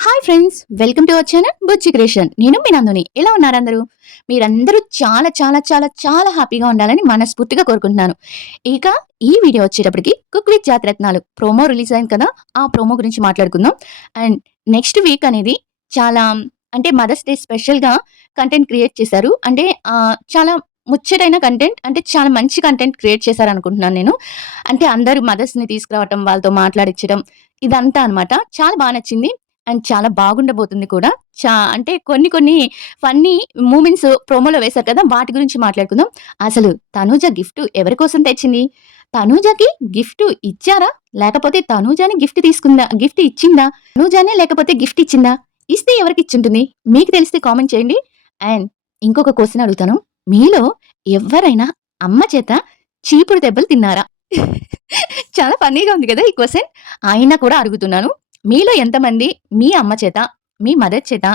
Hi friends, welcome to our channel Bujji creation. నేను మీ నందుని. ఎలా ఉన్నారు అందరూ? మీరందరూ చాలా చాలా చాలా చాలా హ్యాపీగా ఉండాలని మనస్ఫూర్తిగా కోరుకుంటున్నాను. ఇక ఈ వీడియో వచ్చేటప్పటికి cook with Jathi Ratnalu promo release అయింది కదా! ఆ ప్రోమో గురించి మాట్లాడుకుందాం. అండ్ నెక్స్ట్ వీక్ అనేది చాలా అంటే మదర్స్ డే స్పెషల్‌గా కంటెంట్ క్రియేట్ చేశారు. అంటే చాలా ముచ్చటైన కంటెంట్ అంటే చాలా మంచి కంటెంట్ క్రియేట్ చేశారనుకుంటున్నాను నేను. అంటే అందరూ మదర్స్‌ని తీసుకురావటం, వాళ్ళతో మాట్లాడిచ్చడం ఇదంతా అన్నమాట. చాలా నచ్చింది. అండ్ చాలా బాగుండబోతుంది కూడా. అంటే కొన్ని కొన్ని ఫన్నీ మూమెంట్స్ ప్రోమోలో వేశారు కదా! వాటి గురించి మాట్లాడుకుందాం. అసలు తనూజ గిఫ్ట్ ఎవరి కోసం తెచ్చింది? తనూజకి గిఫ్ట్ ఇచ్చారా? లేకపోతే తనూజని గిఫ్ట్ ఇచ్చిందా? తనూజనే లేకపోతే గిఫ్ట్ ఇచ్చిందా? ఇస్తే ఎవరికిచ్చుంటుంది? మీకు తెలిస్తే కామెంట్ చేయండి. అండ్ ఇంకొక క్వెషన్ అడుగుతాను. మీలో ఎవ్వరైనా అమ్మ చేత చీపురు దెబ్బలు తిన్నారా? చాలా ఫన్నీగా ఉంది కదా ఈ క్వెషన్. అయినా కూడా అడుగుతున్నాను. మీలో ఎంతమంది మీ అమ్మ చేత, మీ మదర్ చేత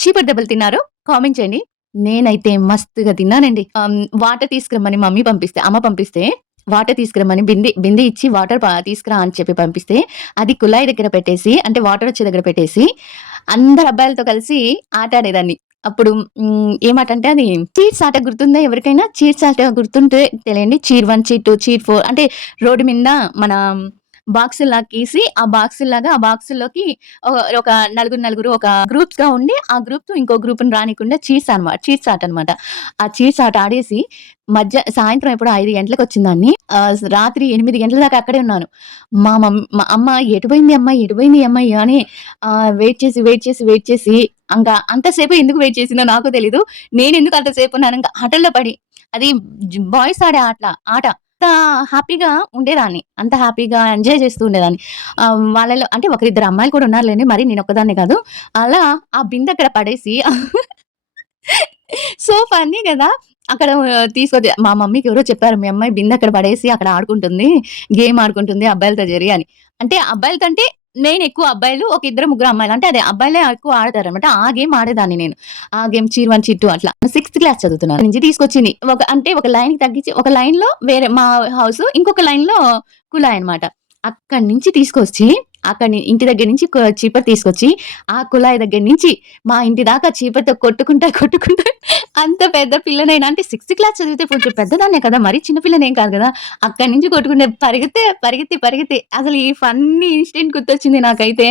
చీపురు దెబ్బలు తిన్నారో కామెంట్ చేయండి. నేనైతే మస్తుగా తిన్నానండి. వాటర్ తీసుకురమ్మని అమ్మ పంపిస్తే వాటర్ తీసుకురమ్మని బిందె ఇచ్చి వాటర్ తీసుకురా అని చెప్పి పంపిస్తే, అది కుళాయి దగ్గర పెట్టేసి అంటే వాటర్ వచ్చే దగ్గర పెట్టేసి అందరు అబ్బాయిలతో కలిసి ఆట ఆడేదాన్ని. అప్పుడు ఏమాట అంటే అది చీర్స్ ఆట గుర్తుందా ఎవరికైనా? చీర్స్ ఆట గుర్తుంటే తెలియండి. చీర్ 1, చీర్ 2, చీర్ 4 అంటే రోడ్డు మీద మన బాక్సుల్లాగా గీసి, ఆ బాక్సుల్లోకి ఒక నలుగురు ఒక గ్రూప్స్‌గా ఉండి, ఆ గ్రూప్‌తో ఇంకో గ్రూప్‌ని రానీయకుండా చీట్స్ ఆట అనమాట. ఆ చీట్స్ ఆట ఆడేసి సాయంత్రం ఎప్పుడో 5 గంటలకొచ్చిందాన్ని. రాత్రి 8 గంటల దాకా అక్కడే ఉన్నాను. మా అమ్మ ఎటు పోయింది ఈ అమ్మాయి అని వెయిట్ చేసి ఇంకా అంతసేపు ఎందుకు వెయిట్ చేసిందో నాకు తెలీదు. నేనెందుకు అంతసేపు ఉన్నాను ఇంకా ఆటల్లో పడి. అది బాయ్స్ ఆడే ఆట. అంత హ్యాపీగా ఉండేదాన్ని. అంత హ్యాపీగా ఎంజాయ్ చేస్తూ ఉండేదాన్ని. వాళ్ళలో అంటే ఒకరిద్దరు అమ్మాయిలు కూడా ఉన్నారులెండి. మరి నేనొక్కదాన్నే కాదు. అలా ఆ బిందె అక్కడ పడేసి సో ఫన్నీ గదా! అక్కడ తీసుకొచ్చి మా మమ్మీకి ఎవరో చెప్పారు. "మీ అమ్మాయి బిందె అక్కడ పడేసి అక్కడ ఆడుకుంటుంది. గేమ్ ఆడుకుంటుంది అబ్బాయిలతో జెరి" అని. అంటే అబ్బాయిల కంటే మెయిన్ ఎక్కువ అబ్బాయిలు ఒక ఇద్దరు, ముగ్గురు అమ్మాయిలు. అంటే అదే అబ్బాయిలే ఎక్కువ ఆడతారనమాట. ఆ గేమ్ ఆడేదాన్ని నేను. ఆ గేమ్ చీర్ 1, చీర్ 2 అట్లా. సిక్స్త్ క్లాస్ చదువుతున్నాను. నుంచి తీసుకొచ్చింది. ఒక లైన్‌కి తగ్గించి ఒక లైన్‌లో వేరే మా హౌసు, ఇంకొక లైన్‌లో కుళాయి అనమాట. అక్కడి నుంచి తీసుకొచ్చి ఇంటి దగ్గర నుంచి చీపురు తీసుకొచ్చి, ఆ కుళాయి దగ్గర నుంచి మా ఇంటి దాకా చీపురుతో కొట్టుకుంటా అంత పెద్ద పిల్లనైనా అంటే సిక్స్త్ క్లాస్ చదివితే కొంచెం పెద్దదాన్నే కదా! మరీ చిన్న పిల్లనేం కాదు గదా! అక్కడి నుంచి కొట్టుకుంటే పరిగెత్తి అసలు ఈ ఫన్నీ ఇన్సిడెంట్ గుర్తొచ్చింది నాకైతే.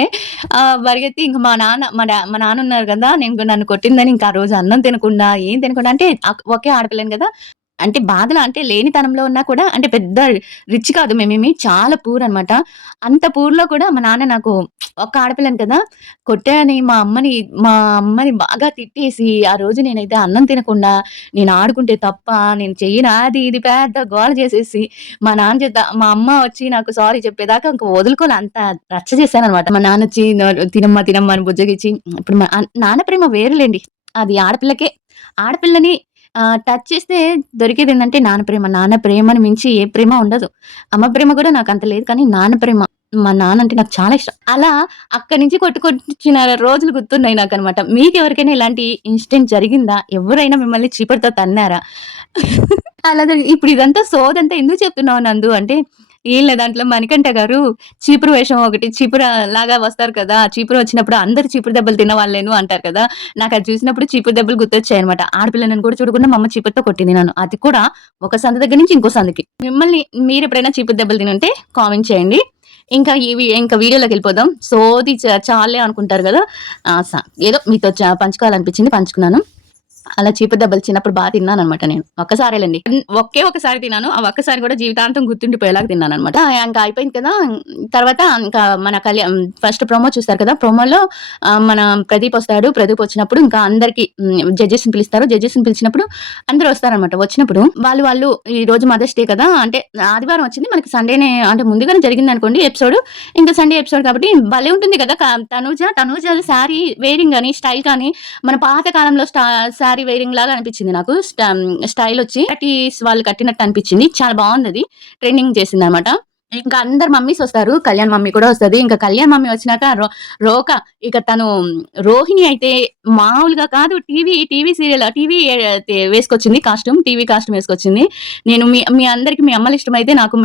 పరిగెత్తి ఇంక మా నాన్న ఉన్నారు గదా! నన్ను కొట్టిందని ఇంకా ఆ రోజు అన్నం తినకుండా, ఏం తినకుండా అంటే ఒకే ఆడపిల్లని గదా! అంటే బాధలో అంటే లేనితనంలో ఉన్నా కూడా అంటే పెద్ద రిచ్ కాదు మేమేమి. చాలా పూర్ అనమాట. అంత పూర్‌లో కూడా మా నాన్న నాకు ఒక్క ఆడపిల్లని కదా! కొట్టానని మా అమ్మని బాగా తిట్టేసి, ఆ రోజు నేనైతే అన్నం తినకుండా, నేను ఆడుకుంటే తప్ప, నేను చెయ్యను అది ఇది పెద్ద గోల చేసేసి, మా అమ్మ వచ్చి నాకు సారీ చెప్పేదాకా ఇంక వదులుకోలే. అంత రచ్చ చేశాననమాట. మా నాన్నొచ్చి తినమ్మా అని బుజ్జగిచ్చి ఇప్పుడు నాన్న ప్రేమ వేరులెండి. అది ఆడపిల్లకే. ఆడపిల్లని టచ్ చేస్తే దొరికేదేందంటే నాన్న ప్రేమ. నాన్న ప్రేమని మించి ఏ ప్రేమ ఉండదు. అమ్మ ప్రేమ గూడా నాకంత లేదు కానీ, నాన్న ప్రేమ మా నాన్న అంటే నాకు చాలా ఇష్టం. అలా అక్కడి నుంచి కొట్టుకొచ్చిన రోజులు గుర్తున్నాయి నాకనమాట. మీకెవరికైనా ఇలాంటి ఇన్సిడెంట్ జరిగిందా? ఎవరైనా మిమ్మల్ని చీపురుతో తన్నారా? అలా ఇప్పుడు ఇదంతా సోదంతా ఎందుకు చెప్తున్నావు నందు అంటే, ఏం లేదు దాంట్లో మణికంఠ గారు చీపురు వేషం ఒకటి లాగా వస్తారు కదా! చీపురు వచ్చినప్పుడు అందరూ చీపురు దెబ్బలు తిన్నవాళ్ళేను అంటారు కదా! నాకది చూసినప్పుడు చీపురు దెబ్బలు గుర్తొచ్చాయన్నమాట. ఆడపిల్లనని కూడా చూడకుండా మా అమ్మ చీపురుతో కొట్టింది నన్ను. అది కూడా ఒక సందు దగ్గర నుంచి ఇంకో సందుకి. మీరెప్పుడైనా చీపురు దెబ్బలు తినుంటే కామెంట్ చేయండి. ఇంకా వీడియోలోకెళ్ళిపోదాం. సోది చాల్లే అనుకుంటారు గదా! ఆహ్, స ఏదో మీతో పంచుకోవాలనిపించింది పంచుకున్నాను. అలా చీపురు దెబ్బలు చిన్నప్పుడు తిన్నాననమాట నేను. ఒక్కసారేలెండి. ఒకే ఒక్కసారి తిన్నాను. ఆ ఒక్కసారి గూడా జీవితాంతం గుర్తుండిపోయేలాగా తిన్నాననమాట. ఇంకా అయిపోయింది కదా! తర్వాత ఇంకా మన ఫస్ట్ ప్రోమో చూసారు కదా! ప్రోమోలో మన ప్రదీప్ వచ్చినప్పుడు ఇంకా అందరికి జడ్జెస్‌ని పిలుస్తారు. జడ్జెస్‌ని పిలిచినప్పుడు అందరూ వస్తారనమాట. వచ్చినప్పుడు వాళ్ళు ఈరోజు మదర్స్ డే కదా! అంటే ఆదివారం వచ్చింది. మనకి సండేనే అంటే ముందుగానే జరిగిందనుకోండి ఎపిసోడ్. ఇంకా సండే ఎపిసోడ్ కాబట్టి భలే ఉంటుంది కదా! తనూజ శారీ వేరింగ్ గాని, స్టైల్ కానీ మన పాత కాలంలో శారీ వేరింగ్ లాగా అనిపించింది నాకు. స్టైలొచ్చి వాళ్ళు కట్టినట్టు అనిపించింది. చాలా బావుందది. ట్రెండింగ్ చేసిందనమాట. ఇంకా అందరు మమ్మీస్ వస్తారు. కళ్యాణ్ మమ్మీ కూడా వస్తది. ఇంకా కళ్యాణ్ మమ్మీ వచ్చినాక రోక ఇక తను రోహిణి అయితే మామూలుగా కాదు. టీవీ సీరియల్ టీవీ వేసుకొచ్చింది కాస్ట్యూమ్. టీవీ కాస్ట్యూమ్ వేసుకొచ్చింది. నేను మీ మీ అందరికి మీ అమ్మలు ఇష్టమైతే నాకు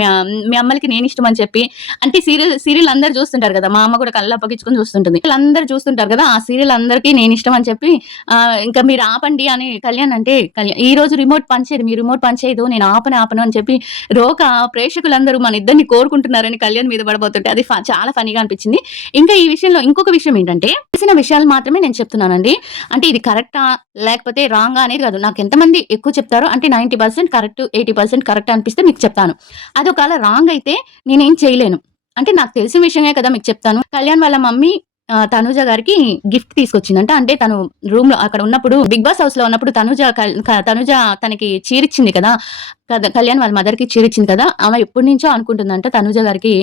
మీ అమ్మలకి నేను ఇష్టం అని చెప్పి అంటే సీరియల్ అందరూ చూస్తుంటారు కదా! మా అమ్మ కూడా కళ్ళప్పగించుకొని చూస్తుంటుంది. వీళ్ళందరూ చూస్తుంటారు కదా! ఆ సీరియల్ అందరికి నేను ఇష్టం అని చెప్పి ఇంకా మీరు ఆపండి అని కళ్యాణ్ అంటే ఈరోజు రిమోట్ పనిచేయదు. మీ రిమోట్ పనిచేయదు. నేను ఆపను అని చెప్పి రోక ప్రేక్షకులందరూ మన ఇద్దరిని కోరుకుంటున్నారని కళ్యాణ్ మీద పడబోతుంటే అది చాలా ఫన్నీగా అనిపించింది. ఇంకా ఈ విషయంలో ఇంకొక విషయం ఏంటంటే తెలిసిన విషయాలు మాత్రమే నేను చెప్తున్నానండి. అంటే ఇది కరెక్టా? లేకపోతే రాంగా అనేది కాదు. నాకు ఎంతమంది ఎక్కువ చెప్తారో అంటే 90% కరెక్ట్, 80% కరెక్ట్ అనిపిస్తే మీకు చెప్తాను. అది ఒకవేళ రాంగ్ అయితే నేనేం చేయలేను. అంటే నాకు తెలిసిన విషయమే కదా మీకు చెప్తాను. కళ్యాణ్ వాళ్ళ మమ్మీ తనూజ గారికి గిఫ్ట్ తీసుకొచ్చిందంట. అంటే తను రూమ్‌లో అక్కడ ఉన్నప్పుడు 'బిగ్ బాస్' హౌస్‌లో ఉన్నప్పుడు తనూజ తనకి చీరిచ్చింది కదా! కళ్యాణ్ వాళ్ళ మదర్‌కి చీరిచ్చింది కదా! ఆమె ఎప్పటినుంచో అనుకుంటుందంట తనూజ గారికి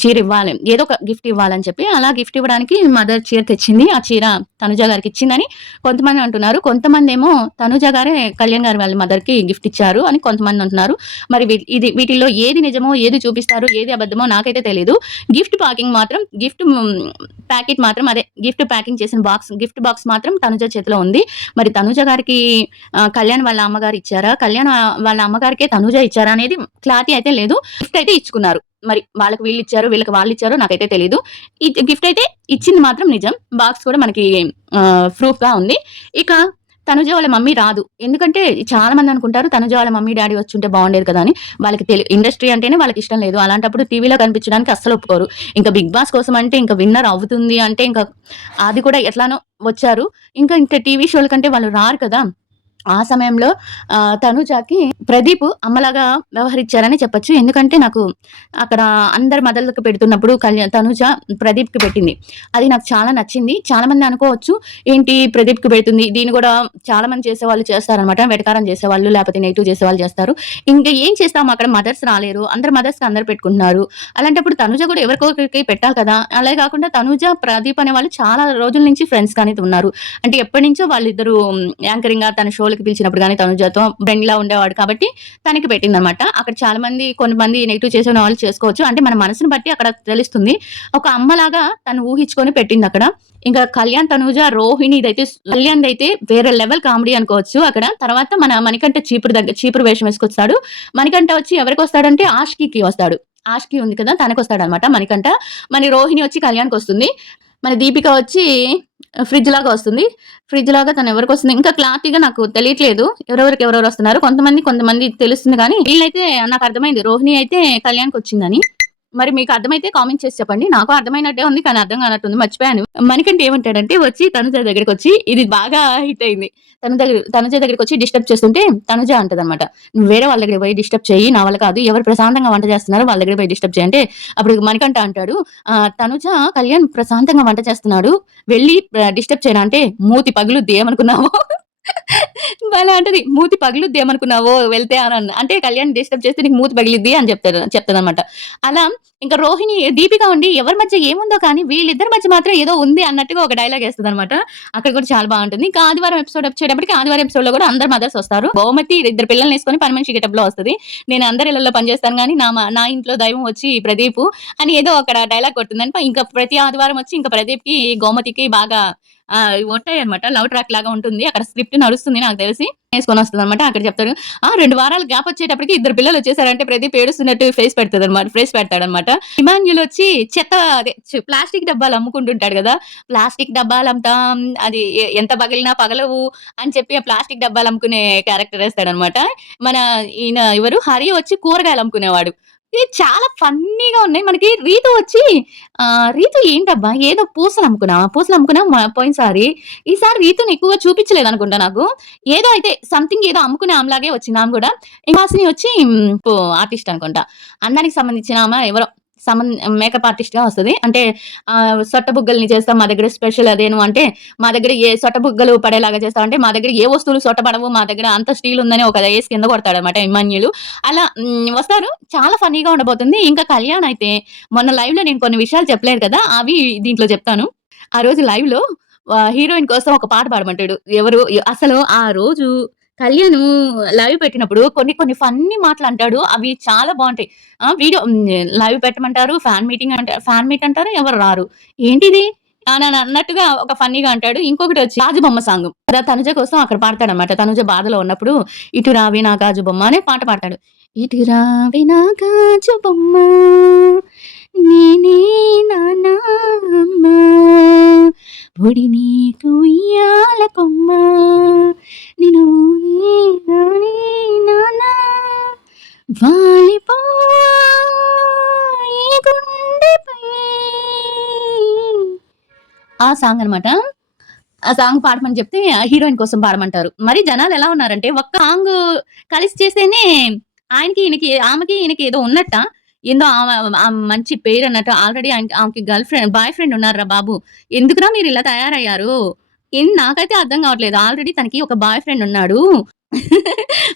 చీర ఇవ్వాలి. ఏదో ఒక గిఫ్ట్ ఇవ్వాలని చెప్పి. అలా గిఫ్ట్ ఇవ్వడానికి మదర్ చీర తెచ్చింది. ఆ చీర తనూజ గారికి ఇచ్చిందని కొంతమంది అంటున్నారు. కొంతమందేమో తనూజ గారే కళ్యాణ్ గారి వాళ్ళ మదర్‌కి గిఫ్ట్ ఇచ్చారు అని కొంతమంది అంటున్నారు. మరి వీటిల్లో ఏది నిజమో, ఏది చూపిస్తారో, ఏది అబద్ధమో నాకైతే తెలీదు. గిఫ్ట్ ప్యాకెట్ మాత్రం అదే గిఫ్ట్ ప్యాకింగ్ చేసిన గిఫ్ట్ బాక్స్ మాత్రం తనుజ చేతిలో ఉంది. మరి తనుజ గారికి కళ్యాణ్ వాళ్ళ అమ్మగారు ఇచ్చారా? కళ్యాణ్ వాళ్ళ అమ్మగారికే తనుజ ఇచ్చారా అనేది క్లారిటీ అయితే లేదు. గిఫ్ట్ అయితే ఇచ్చుకున్నారు. మరి వాళ్ళకి వీళ్ళిచ్చారో, వీళ్ళకి వాళ్ళిచ్చారో నాకైతే తెలీదు. గిఫ్ట్ అయితే ఇచ్చింది మాత్రం నిజం. బాక్స్ కూడా మనకి ప్రూఫ్‌గా ఉంది. ఇక తనుజ వాళ్ళ మమ్మీ రాదు. ఎందుకంటే చాలా మంది అనుకుంటారు తనుజ వాళ్ళ మమ్మీ, డ్యాడీ వచ్చుంటే బాగుండేది కదా! అని. వాళ్ళకి ఇండస్ట్రీ అంటేనే వాళ్ళకిష్టం లేదు. అలాంటప్పుడు టీవీలో కనిపించడానికి అస్సలు ఒప్పుకోరు. ఇంకా 'బిగ్ బాస్' కోసం అంటే ఇంకా విన్నర్ అవుతుంది అంటే ఇంకా అది కూడా ఎట్లానో వచ్చారు. ఇంకా టీవీ షోల కంటే వాళ్ళు రారు కదా! ఆ సమయంలో తనుజకి ప్రదీప్ అమ్మలాగా వ్యవహరించారని చెప్పొచ్చు. ఎందుకంటే నాకు అక్కడ అందరి మదర్‌లకి పెడుతున్నప్పుడు తనుజ ప్రదీప్‌కి పెట్టింది. అది నాకు చాలా నచ్చింది. చాలామంది అనుకోవచ్చు ఏంటి ప్రదీప్‌కి పెడుతుంది. దీన్ని కూడా చాలామంది చేసేవాళ్ళు చేస్తారనమాట. వెటకారం చేసేవాళ్ళు లేకపోతే నెగెటివ్ చేసేవాళ్ళు చేస్తారు. ఇంక ఏం చేస్తాం అక్కడ మదర్స్ రాలేరు. అందరు మదర్స్‌కి అందరూ పెట్టుకుంటున్నారు. అలాంటప్పుడు తనుజ కూడా ఎవరికో ఒకరికి పెట్టాలి కదా! అలాగే కాకుండా తనుజ, ప్రదీప్ అనేవాళ్ళు చాలా రోజుల నుంచి ఫ్రెండ్స్ గానే ఉన్నారు. అంటే ఎప్పటినుంచో వాళ్ళిద్దరూ యాంకరింగ్‌గా తన షోలకి పిలిచినప్పుడు గాని తనుజతో ఫ్రెండ్‌లా ఉండేవాడు కాబట్టి తనకి పెట్టిందనమాట. అక్కడ కొంతమంది నెగెటివ్ చేసిన వాళ్ళు చేసుకోవచ్చు. అంటే మన మనసుని బట్టి అక్కడ తెలుస్తుంది. ఒక అమ్మలాగా తను ఊహించుకొని పెట్టిందక్కడ. ఇంకా కళ్యాణ్, తనూజ, రోహిణిదైతే కళ్యాణ్‌దైతే వేరే లెవెల్ కామెడీ అనుకోవచ్చు అక్కడ. తర్వాత మన మణికంఠ చీపురు వేషం వేసుకొస్తాడు. మణికంఠ వచ్చి ఎవరికొస్తాడంటే ఆష్కీకి వస్తాడు. ఆష్కీ ఉంది కదా! తనకొస్తాడనమాట మణికంఠ. మరి రోహిణి వచ్చి కళ్యాణ్‌కొస్తుంది. మన దీపిక వచ్చి ఫ్రిడ్జ్ లాగా వస్తుంది. ఫ్రిడ్జ్ లాగా తను ఎవరికొస్తుంది ఇంకా క్లారిటీగా నాకు తెలియట్లేదు. ఎవరెవరు వస్తున్నారు. కొంతమంది తెలుస్తుంది గానీ వీళ్ళైతే నాకు అర్థమైంది. రోహిణి అయితే కళ్యాణ్‌కొచ్చిందని. మరి మీకు అర్థమైతే కామెంట్ చేసి చెప్పండి. నాకు అర్థమైనట్టే ఉంది. కానీ అర్థం కానట్టుంది. మర్చిపోయాను. మణికంఠ ఏమంటాడంటే వచ్చి తనుజ దగ్గరికొచ్చి ఇది బాగా హిట్ అయింది. తనుజ దగ్గరికొచ్చి డిస్టర్బ్ చేస్తుంటే తనుజ అంటదనమాట. "నువ్వు వేరే వాళ్ళ దగ్గరికి పోయి డిస్టర్బ్ చెయ్యి. నా వల్ల కాదు. ఎవరు ప్రశాంతంగా వంట చేస్తున్నారో వాళ్ళ దగ్గరికి పోయి డిస్టర్బ్ చెయ్యి" అంటే అప్పుడు మణికంఠ అంటాడు "తనుజ కళ్యాణ్ ప్రశాంతంగా వంట చేస్తున్నాడు. వెళ్లి డిస్టర్బ్ చేయనా" అంటే "మూతి పగులుద్ది ఏమనుకున్నావో" భలే అంటది. "మూతి పగులుద్ది ఏమనుకున్నావో వెళ్తే" అని అంటే కళ్యాణ్ డిస్టర్బ్ చేస్తే నీకు మూతి పగిలిద్ది అని చెప్తదనమాట. అలా ఇంకా రోహిణి, దీపిక ఉండి ఎవరి మధ్య ఏముందో కానీ వీళ్ళిద్దరి మధ్య మాత్రం ఏదో ఉంది అన్నట్టుగా ఒక డైలాగ్ ఏస్తదనమాట. అక్కడ కూడా చాలా బావుంటుంది. ఇంకా ఆదివారం ఎపిసోడ్ వచ్చేటప్పటికి ఆదివారం ఎపిసోడ్‌లో కూడా అందరు మదర్స్ వస్తారు. బహుమతి ఇద్దరు పిల్లల్నేసుకొని పని మనిషి గెటప్‌లో వస్తది. నేను అందరి ఇళ్లలో పని చేస్తాను గానీ నా ఇంట్లో దైవం వచ్చి ప్రదీపు అని ఏదో అక్కడ డైలాగ్ కొడుతుందంట. ఇంకా ప్రతి ఆదివారం వచ్చి ఇంకా ప్రదీప్‌కి, గోమతికి బాగా ఉంటాయన్నమాట. లవ్ ట్రాక్ లాగా ఉంటుంది. అక్కడ స్క్రిప్ట్ నడుస్తుంది నాకు తెలిసి. ఏసుకొనొస్తదనమాట. అక్కడ చెప్తారు 2 వారాలు గ్యాప్ వచ్చేటప్పటికి ఇద్దరు పిల్లలొచ్చేసారంటే ప్రదీప్ ఏడుస్తున్నట్టు ఫేస్ పెడతాడనమాట. ఇమాన్యుల్ వచ్చి చెత్త అదే ప్లాస్టిక్ డబ్బాలు అమ్ముకుంటుంటాడు గదా! ప్లాస్టిక్ డబ్బాలమ్ముతాం అది ఎంత పగిలినా పగలవు అని చెప్పి ఆ ప్లాస్టిక్ డబ్బాలు అమ్ముకునే క్యారెక్టర్ ఏస్తాడనమాట. మన ఈయన ఎవరు హరి వచ్చి కూరగాయలు అమ్ముకునేవాడు. ఇది చాలా ఫన్నీగా ఉన్నాయి. మనకి రీతు వచ్చి రీతు ఏంటబ్బా! ఏదో పూసలమ్ముకున్నాం పోయినసారి. ఈసారి రీతుని ఎక్కువగా చూపించలేదనుకుంటా నాకు. ఏదో అయితే సంథింగ్ ఏదో అమ్ముకునే ఆమెలాగే వచ్చింది ఆమె గూడా. హాసిని వచ్చి ఆర్టిస్ట్ అనుకుంటా. అందానికి సంబంధించిన ఆమె ఎవరో మేకప్ ఆర్టిస్ట్‌గా వస్తది. అంటే సొట్ట బుగ్గల్ని చేస్తాం మా దగ్గర స్పెషల్ అదేను అంటే, మా దగ్గర ఏ సొట్ట బుగ్గలు పడేలాగా చేస్తాం అంటే, మా దగ్గర ఏ వస్తువులు సొట్ట పడవు. మా దగ్గర అంత స్టీల్ ఉందని ఒక ఏసి కింద కొడతాడనమాట ఇమాన్యులు. అలా వస్తారు. చాలా ఫన్నీగా ఉండబోతుంది. ఇంకా కళ్యాణ్ అయితే మొన్న లైవ్‌లో నేను కొన్ని విషయాలు చెప్పలేదు కదా! అవి దీంట్లో చెప్తాను. ఆ రోజు లైవ్‌లో హీరోయిన్ కోసం ఒక పాట పాడమంటాడు. అసలు ఆ రోజు కళ్యాణ్ లైవ్ పెట్టినప్పుడు కొన్ని కొన్ని ఫన్నీ మాటలంటాడు. అవి చాలా బావుంటాయి. వీడియో లైవ్ పెట్టమంటారు. ఫ్యాన్ మీట్ అంటారు. ఎవరు రారు. ఏంటిది? అన్నట్టుగా ఒక ఫన్నీగా అంటాడు. ఇంకొకటొచ్చి గాజు బొమ్మ సాంగ్. తనుజ కోసం అక్కడ పాడతాడనమాట. తనుజ బాధలో ఉన్నప్పుడు ఇటు రావే నా గాజు బొమ్మ అనే పాట పాడతాడు. ఇటు రావే నా గాజు బొమ్మ నేనే నానమ్మ పొడి నీకు ఉయ్యాల కొమ్మ నిన్ను నానే నానా వాలిపోవా ఈ గుండెపై ఆ సాంగ్ అనమాట. ఆ సాంగ్ పాడమని చెప్తే హీరోయిన్ కోసం పాడమంటారు. మరి జనాలు ఎలా ఉన్నారంటే ఒక్క సాంగ్ కలిసి చేస్తేనే ఆయనకి, ఈయనకి, ఆమెకి, ఈయనకి ఏదో ఉన్నట్ట. ఏందో మంచి పేరన్నట్టు ఆల్రెడీ ఆమెకి బాయ్ ఫ్రెండ్ ఉన్నారురా బాబు. ఎందుకురా మీరిలా తయారయ్యారు? నాకైతే అర్థం కావట్లేదు. ఆల్రెడీ తనకి ఒక బాయ్ ఫ్రెండ్ ఉన్నాడు.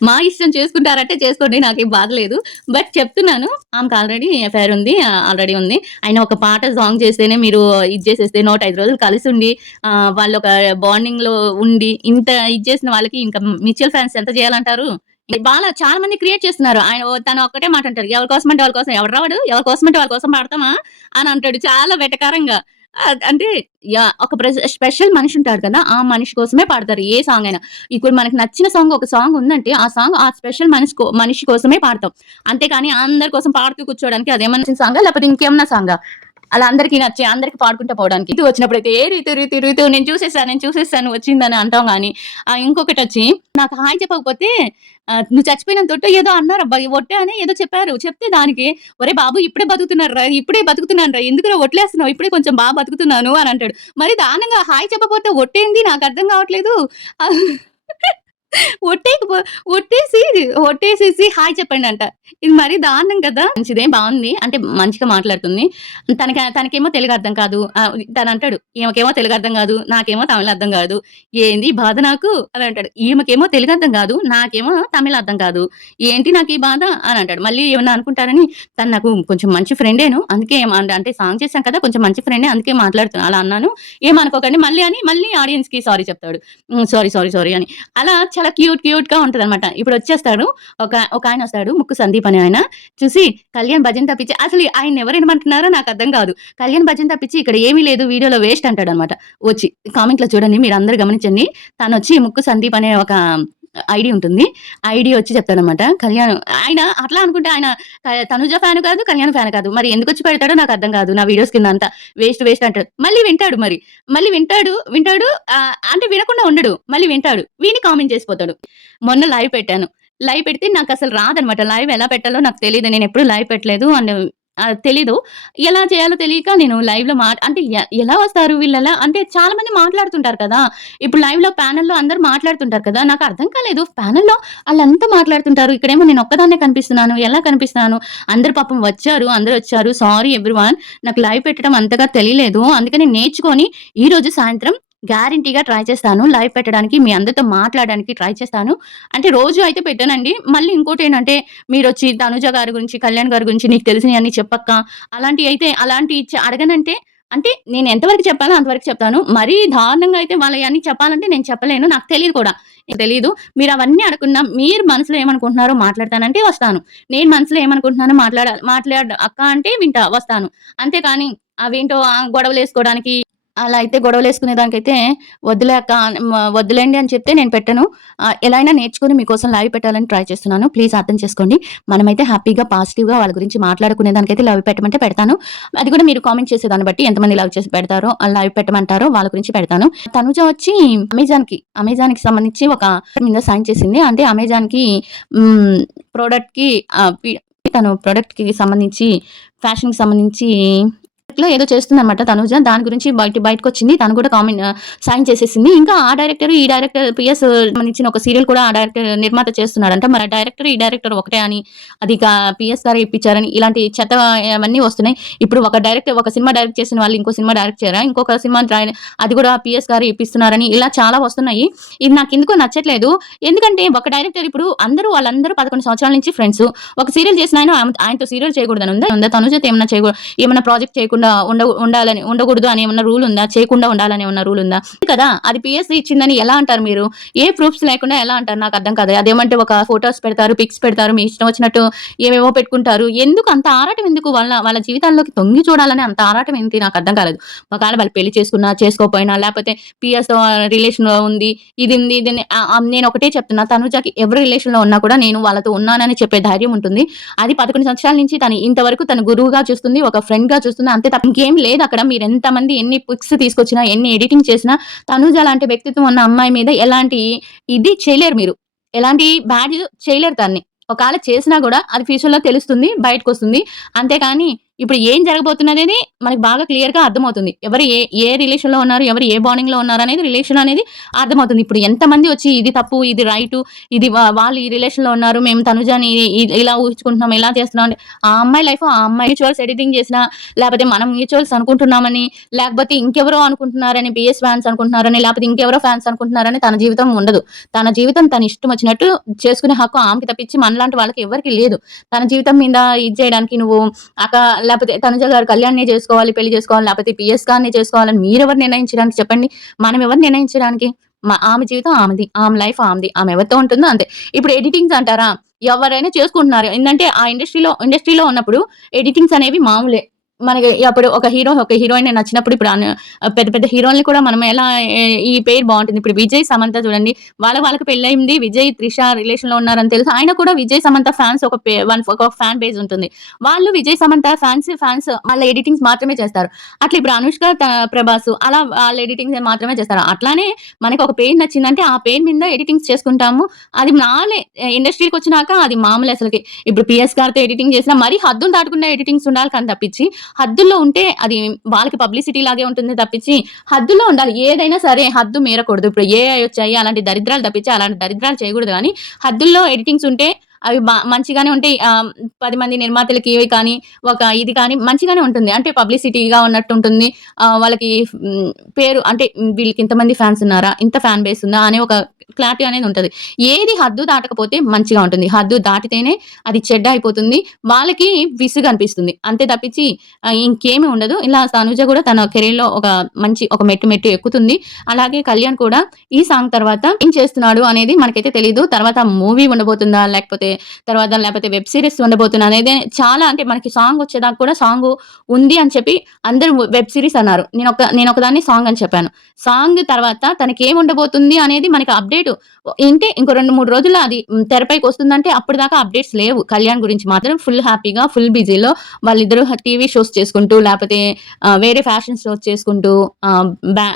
మా ఇష్టం చేసుకుంటారంటే చేసుకోండి. నాకేం బాధ లేదు. బట్ చెప్తున్నాను ఆమెకి ఆల్రెడీ ఎఫ్ఐఆర్ ఉంది. ఆల్రెడీ ఉంది. అయినా ఒక పాట సాంగ్ చేస్తేనే మీరు ఇది చేసేస్తే 105 రోజులు కలిసుండి వాళ్ళొక బాండింగ్‌లో ఉండి ఇంత ఇది చేసిన వాళ్ళకి ఇంకా మ్యూచువల్ ఫండ్స్ ఎంత చేయాలంటారు? చాలా మంది క్రియేట్ చేస్తున్నారు. తను ఒక్కటే మాట అంటారు. ఎవరి కోసమంటే వాళ్ళ కోసం ఎవడురా వాడు? ఎవరి కోసమంటే వాళ్ళ కోసం పాడతామా? అని అంటాడు చాలా వెటకారంగా. అంటే ఒక స్పెషల్ మనిషి ఉంటాడు కదా! ఆ మనిషి కోసమే పాడతారు ఏ సాంగ్ అయినా. ఇప్పుడు మనకు నచ్చిన సాంగ్ ఒక సాంగ్ ఉందంటే ఆ సాంగ్ ఆ స్పెషల్ మనిషి కోసమే పాడతాం. అంతేకాని అందరి కోసం పాడుతూ కూర్చోవడానికి అదేమన్నా నచ్చిన సాంగా? లేకపోతే ఇంకేమన్నా సాంగా? అలా అందరికి నచ్చి అందరికి పాడుకుంటూ పోవడానికి. రీతు వచ్చినప్పుడైతే ఏ రీతు నేను చూసేసాను వచ్చిందని అంటాం గానీ ఇంకొకటొచ్చి నాకు హాయ్ చెప్పకపోతే నువ్వు చచ్చిపోయినంతొట్టు ఏదో అన్నారబ్బా! ఒట్టే అని ఏదో చెప్పారు. చెప్తే దానికి ఒరేయ్ బాబు ఇప్పుడే బతుకుతున్నానురా ఎందుకురా ఒట్లేస్తున్నావు? ఇప్పుడే కొంచెం బతుకుతున్నాను అని అంటాడు. మరి దారుణంగా హాయ్ చెప్పకపోతే ఒట్టేంది నాకర్థం కావట్లేదు. ఒట్టేయకపో ఒట్టేసేసి హాయ్ చెప్పండంట. ఇది మరీ దారుణం కదా! మంచిదే బావుంది. అంటే మంచిగా మాట్లాడుతుంది. తనకేమో తెలుగు అర్థం కాదు. తనంటాడు ఈమెకేమో తెలుగు అర్థం కాదు. నాకేమో తమిళ్ అర్థం కాదు. ఏంది బాధ నాకు అని అంటాడు. ఈమెకేమో తెలుగు అర్థం కాదు. నాకేమో తమిళ్ అర్థం కాదు. ఏంటి నాకీ బాధ అని అంటాడు. మళ్ళీ ఏమన్నా అనుకుంటారని తను నాకు కొంచెం మంచి ఫ్రెండేను. అందుకే అంటే సాంగ్ చేశాం కదా! కొంచెం మంచి ఫ్రెండే అందుకే మాట్లాడుతున్నా. అలా అన్నాను. ఏమనుకోకండి మళ్ళీ ఆడియన్స్‌కి సారీ చెప్తాడు. సారీ అని. అలా చాలా క్యూట్‌గా ఉంటదనమాట. ఇప్పుడొచ్చేస్తాడు. ఒకాయనొస్తాడు. ముక్కు సందీప్ అనే ఆయన. చూసి కళ్యాణ్ భజన తప్పించి అసలు ఆయన్నెవరు ఇనమంటున్నారో నాకర్థం కాదు. కళ్యాణ్ భజన తప్పించి ఇక్కడ ఏమీ లేదు వీడియోలో వేస్ట్ అంటాడనమాట. వచ్చి కామెంట్‌లో చూడండి మీరందరూ గమనించండి. తనొచ్చి ముక్కు సందీప్ అనే ఒక ఐడీ ఉంటుంది. ఐడీ వచ్చి చెప్తాడనమాట. ఆయన అట్లా అనుకుంటే ఆయన తనుజ ఫ్యాన్ కాదు, కళ్యాణ్ ఫ్యాన్ కాదు. మరి ఎందుకొచ్చి పెడతాడో నాకర్థం కాదు. నా వీడియోస్ కింద అంతా వేస్ట్ అంటాడు. మళ్ళీ వింటాడు మరి. మళ్ళీ వింటాడు అంటే వినకుండా ఉండడు. మళ్ళీ వింటాడు. విని కామెంట్ చేసిపోతాడు. మొన్న లైవ్ పెట్టాను. లైవ్ పెడితే నాకసలు రాదనమాట. లైవ్ ఎలా పెట్టాలో నాకు తెలీదు. నేనెప్పుడు లైవ్ పెట్టలేదు. అండ్ తెలీదు. ఎలా చేయాలో తెలియక నేను లైవ్‌లో అంటే ఎలా వస్తారు వీళ్ళెలా అంటే చాలా మంది మాట్లాడుతుంటారు కదా! ఇప్పుడు లైవ్‌లో ప్యానెల్‌లో అందరూ మాట్లాడుతుంటారు కదా! నాకు అర్థం కాలేదు. ప్యానెల్‌లో ఆళ్ళంతా మాట్లాడుతుంటారు. ఇక్కడేమో నేను ఒక్కదాన్నే కనిపిస్తున్నాను. ఎలా కనిపిస్తున్నాను? అందరూ పాపం అందరొచ్చారు. Sorry everyone. నాకు లైవ్ పెట్టడం అంతగా తెలియలేదు. అందుకని నేర్చుకొని ఈరోజు సాయంత్రం గ్యారంటీగా ట్రై చేస్తాను. లైవ్ పెట్టడానికి, మీ అందరితో మాట్లాడడానికి ట్రై చేస్తాను. అంటే రోజు అయితే పెట్టనండి. మళ్ళీ ఇంకోటేంటంటే మీరొచ్చి తనుజ గారి గురించి, కళ్యాణ్ గారి గురించి నీకు తెలిసినయన్నీ చెప్పక్క అలాంటియి అడగనంటే అంటే నేను ఎంతవరకు చెప్పాలో అంతవరకు చెప్తాను. మరీ దారుణంగా అయితే వాళ్ళయన్నీ చెప్పాలంటే నేను చెప్పలేను. నాకు తెలీదు కూడా. తెలీదు. మీరవన్నీ అడగకుండా మీరు మనసులో ఏమనుకుంటున్నారో మాట్లాడతానంటే వస్తాను. నేను మనసులో ఏమనుకుంటున్నానో అక్క అంటే వింటా, వస్తాను. అంతేకానీ అవేంటో గొడవలేసుకోవడానికి అలా అయితే గొడవలేసుకునే దానికైతే వద్దులే అక్క వద్దులేండి అని చెప్తే నేను పెట్టను. ఎలా అయినా నేర్చుకొని మీకోసం లైవ్ పెట్టాలని ట్రై చేస్తున్నాను. ప్లీజ్ అర్థం చేసుకోండి. మనమైతే హ్యాపీగా, పాజిటివ్‌గా వాళ్ళ గురించి మాట్లాడుకునే దానికైతే లైవ్ పెట్టమంటే పెడతాను. అది కూడా మీరు కామెంట్ చేసేదాన్ని బట్టి ఎంతమంది లైవ్ చేసి పెడతారో, లైవ్ పెట్టమంటారో వాళ్ళ గురించి పెడతాను. తనుజ వచ్చి అమెజాన్‌కి సంబంధించి ఒక మీద సైన్ చేసింది. అంటే అమెజాన్‌కి ప్రొడక్ట్‌కి తను ప్రొడక్ట్‌కి సంబంధించి ఫ్యాషన్‌కి సంబంధించి ఏదో చేస్తుందన్నమాట తనుజ. దాని గురించి బయటకొచ్చింది. తను కూడా సైన్ చేసేసింది. ఇంకా ఆ డైరెక్టర్, ఈ డైరెక్టర్ పిఎస్ సంబంధించిన ఒక సీరియల్ కూడా ఆ డైరెక్టర్ నిర్మాత చేస్తున్నాడంట. మరి డైరెక్టర్, ఈ డైరెక్టర్ ఒకటే అని అది పిఎస్ గారే ఇప్పించారని ఇలాంటి చెత్త అవన్నీ వస్తున్నాయి. ఇప్పుడు ఒక సినిమా డైరెక్ట్ చేసిన వాళ్ళు ఇంకో సినిమా డైరెక్ట్ చేయరా? ఇంకొక సినిమా అది కూడా పిఎస్ గారే ఇప్పిస్తున్నారని ఇలా చాలా వస్తున్నాయి. ఇది నాకెందుకో నచ్చట్లేదు. ఎందుకంటే ఒక డైరెక్టర్ ఇప్పుడు వాళ్ళందరూ 11 సంవత్సరాల నుంచి ఫ్రెండ్స్. ఒక సీరియల్ చేసిన ఆయనతో సీరియల్ చేయకూడదని ఉందా? తనుజతో ఏమన్నా ప్రాజెక్ట్ చేయకుండా చేయకుండా ఉండకూడదు అని ఏమన్నా రూల్ ఉందా? చేయకుండా ఉండాలని ఏమన్నా రూల్ ఉందా? కదా! అది పీఎస్‌సీ ఇచ్చిందని ఎలా అంటారు మీరు? ఏ ప్రూఫ్స్ లేకుండా ఎలా అంటారు? నాకు అర్థం కాదు. అదేమంటే ఒక ఫోటోస్ పెడతారు, పిక్స్ పెడతారు, మీ ఇష్టం వచ్చినట్టు ఏవేవో పెట్టుకుంటారు. ఎందుకు అంత ఆరాటం ఎందుకు? వాళ్ళ వాళ్ళ జీవితాల్లోకి తొంగి చూడాలని అంత ఆరాటం ఏంటి? నాకు అర్థం కాలేదు. ఒకవేళ వాళ్ళు పెళ్లి చేసుకున్నా, చేసుకోకపోయినా లేపోతే పీఎస్‌తో రిలేషన్‌లో ఉంది, ఇది ఉంది, ఇది నేను ఒకటే చెప్తున్నా. తనుజకి ఎవరు రిలేషన్‌లో ఉన్నా కూడా నేను వాళ్ళతో ఉన్నానని చెప్పే ధైర్యం ఉంటుంది. అది 11 సంవత్సరాల నుంచి తను ఇంతవరకు తను గురువుగా చూస్తుంది. ఒక ఫ్రెండ్‌గా చూస్తుంది. అంతే తప్ప ఇంకేం లేదక్కడ. మీరెంతమంది ఎన్ని పిక్స్ తీసుకొచ్చినా, ఎన్ని ఎడిటింగ్ చేసినా తనూజ లాంటి వ్యక్తిత్వం ఉన్న అమ్మాయి మీద ఎలాంటి ఇది చేయలేరు మీరు. ఎలాంటి బ్యాడ్ చేయలేరు తనని. ఒకవేళ చేసినా గూడా అది ఫ్యూచర్‌లో తెలుస్తుంది. బయటకొస్తుంది. అంతేకాని ఇప్పుడు ఏం జరగబోతున్నదనేది మనకు బాగా క్లియర్‌గా అర్థమవుతుంది. ఎవరు ఏ రిలేషన్‌లో ఉన్నారు, ఎవరు ఏ బాండింగ్‌లో ఉన్నారనేది రిలేషన్ అనేది అర్థమవుతుంది. ఇప్పుడు ఎంతమంది వచ్చి ఇది తప్పు, ఇది రైటు, ఇది వాళ్ళు ఈ రిలేషన్‌లో ఉన్నారు. మేము తనుజని ఇలా ఊహించుకుంటున్నాం, ఇలా చేస్తున్నాం అంటే ఆ అమ్మాయి లైఫ్ ఆ అమ్మాయి మ్యూచువల్స్ ఎడిటింగ్ చేసినా, లేపోతే మనం మ్యూచువల్స్ అనుకుంటున్నామని, లేకపోతే ఇంకెవరో అనుకుంటున్నారని, బీఎస్ ఫ్యాన్స్ అనుకుంటున్నారని, లేపోతే ఇంకెవరో ఫ్యాన్స్ అనుకుంటున్నారని తన జీవితం ఉండదు. తన జీవితం తన ఇష్టం వచ్చినట్టు చేసుకునే హక్కు ఆమెకి తప్పించి మనలాంటి వాళ్ళకి ఎవ్వరికీ లేదు. తన జీవితం మీద ఇది చేయడానికి నువ్వు అక లేపోతే తనుజ గారు కళ్యాణ్‌నే చేసుకోవాలి, పెళ్లి చేసుకోవాలి, లేపోతే పీఎస్ గారినే చేసుకోవాలని మీరెవరు నిర్ణయించడానికి చెప్పండి? మనం ఎవరు నిర్ణయించడానికి? ఆమె జీవితం ఆమెది. ఆమె లైఫ్ ఆమెది. ఆమె ఎవరితో ఉంటుందో అంతే. ఇప్పుడు ఎడిటింగ్స్ అంటారా? ఎవరైనా చేసుకుంటున్నారు. ఏందంటే ఆ ఇండస్ట్రీలో ఉన్నప్పుడు ఎడిటింగ్స్ అనేవి మామూలే. మనకి అప్పుడు ఒక హీరోయిన్ నచ్చినప్పుడు ఇప్పుడు పెద్ద పెద్ద హీరోలని కూడా మనం ఎలా ఈ పేరు బావుంటుంది. ఇప్పుడు విజయ్, సమంత చూడండి. వాళ్ళకి పెళ్లయింది. విజయ్, త్రిష రిలేషన్‌లో ఉన్నారని తెలుసు. అయినా కూడా విజయ్, సమంత ఫ్యాన్స్ ఒక ఫ్యాన్ బేస్ ఉంటుంది. వాళ్ళు విజయ్, సమంత ఫ్యాన్స్ వాళ్ళ ఎడిటింగ్స్ మాత్రమే చేస్తారు. అట్లా ఇప్పుడు అనుష్క, ప్రభాస్ అలా వాళ్ళ ఎడిటింగ్స్ మాత్రమే చేస్తారు. అట్లానే మనకి ఒక పేరు నచ్చిందంటే ఆ పేరు మీద ఎడిటింగ్స్ చేసుకుంటాము. అది ఇండస్ట్రీకొచ్చినాక అది మామూలే అసలకి. ఇప్పుడు పీఎస్ గారితో ఎడిటింగ్ చేసినా మరీ హద్దులు దాటకుండా ఎడిటింగ్స్ ఉండాలి కానీ తప్పించి, హద్దుల్లో ఉంటే అది వాళ్ళకి పబ్లిసిటీ లాగే ఉంటుంది తప్పించి, హద్దుల్లో ఉండాలి. ఏదైనా సరే హద్దు మీరకూడదు. ఇప్పుడు ఏఐ వచ్చాయి అలాంటి దరిద్రాలు తప్పించి అలాంటి దరిద్రాలు చేయకూడదు గానీ, హద్దుల్లో ఎడిటింగ్స్ ఉంటే అవి మంచిగానే ఉంటాయి. 10 మంది నిర్మాతలకి కానీ, ఇది కానీ మంచిగానే ఉంటుంది. అంటే పబ్లిసిటీగా ఉన్నట్టుంటుంది. వాళ్ళకి పేరు అంటే వీళ్ళకి ఇంతమంది ఫ్యాన్స్ ఉన్నారా? ఇంత ఫ్యాన్ బేస్ ఉందా? అనే ఒక క్లారిటీ అనేది ఉంటది. ఏది హద్దు దాటకపోతే మంచిగా ఉంటుంది. హద్దు దాటితేనే అది చెడ్డ అయిపోతుంది. వాళ్ళకి విసుగు అనిపిస్తుంది. అంతే తప్పించి ఇంకేమి ఉండదు. ఇలా తనుజ కూడా తన కెరీర్‌లో ఒక మెట్టు ఎక్కుతుంది. అలాగే కళ్యాణ్ కూడా ఈ సాంగ్ తర్వాత ఏం చేస్తున్నాడు అనేది మనకైతే తెలీదు. తర్వాత మూవీ ఉండబోతుందా? లేకపోతే వెబ్ సీరీస్ ఉండబోతుందా? అనేది చాలా అంటే మనకి సాంగ్ వచ్చేదాకా కూడా సాంగ్ ఉంది అని చెప్పి అందరూ వెబ్ సీరీస్ అన్నారు. నేనొకదాన్ని సాంగ్ అని చెప్పాను. సాంగ్ తర్వాత తనకేం ఉండబోతుంది అనేది మనకి అప్డేట్ ఇంటే ఇంకో 2, 3 రోజుల్లో అది తెరపైకొస్తుందంటే అప్పటిదాకా అప్డేట్స్ లేవు. కళ్యాణ్ గురించి మాత్రం ఫుల్ హ్యాపీగా, ఫుల్ బిజీలో వాళ్ళిద్దరూ టీవీ షోస్ చేసుకుంటూ, లేపోతే వేరే ఫ్యాషన్ షోస్ చేసుకుంటూ,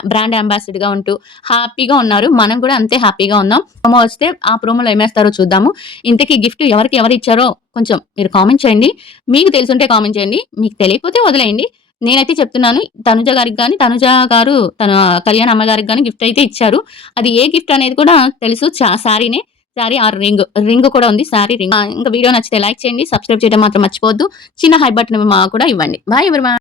బ్రాండ్ అంబాసిడర్‌గా ఉంటూ హ్యాపీగా ఉన్నారు. మనం కూడా అంతే హ్యాపీగా ఉన్నాం. ప్రోమో వస్తే ఆ ప్రోమోలో ఏమేస్తారో చూద్దాము. ఇంతకీ గిఫ్ట్ ఎవరిచ్చారో కొంచెం మీరు కామెంట్ చేయండి. మీకు తెలిసుంటే కామెంట్ చేయండి. మీకు తెలియకపోతే వదిలేయండి. నేనైతే చెప్తున్నాను తనుజ గారికి గాని, తనుజ గారు తన కళ్యాణ్ అమ్మగారికి గాని గిఫ్ట్ అయితే ఇచ్చారు. అది ఏ గిఫ్ట్ అనేది కూడా తెలుసు. శారీనే. శారీ ఆర్ రింగ్ కూడా ఉంది. శారీ రింగ్. ఇంకా వీడియో నచ్చితే లైక్ చేయండి. సబ్స్క్రైబ్ చేయడం మాత్రం మర్చిపోవద్దు. చిన్న హై బటన్ కూడా ఇవ్వండి. Bye everyone.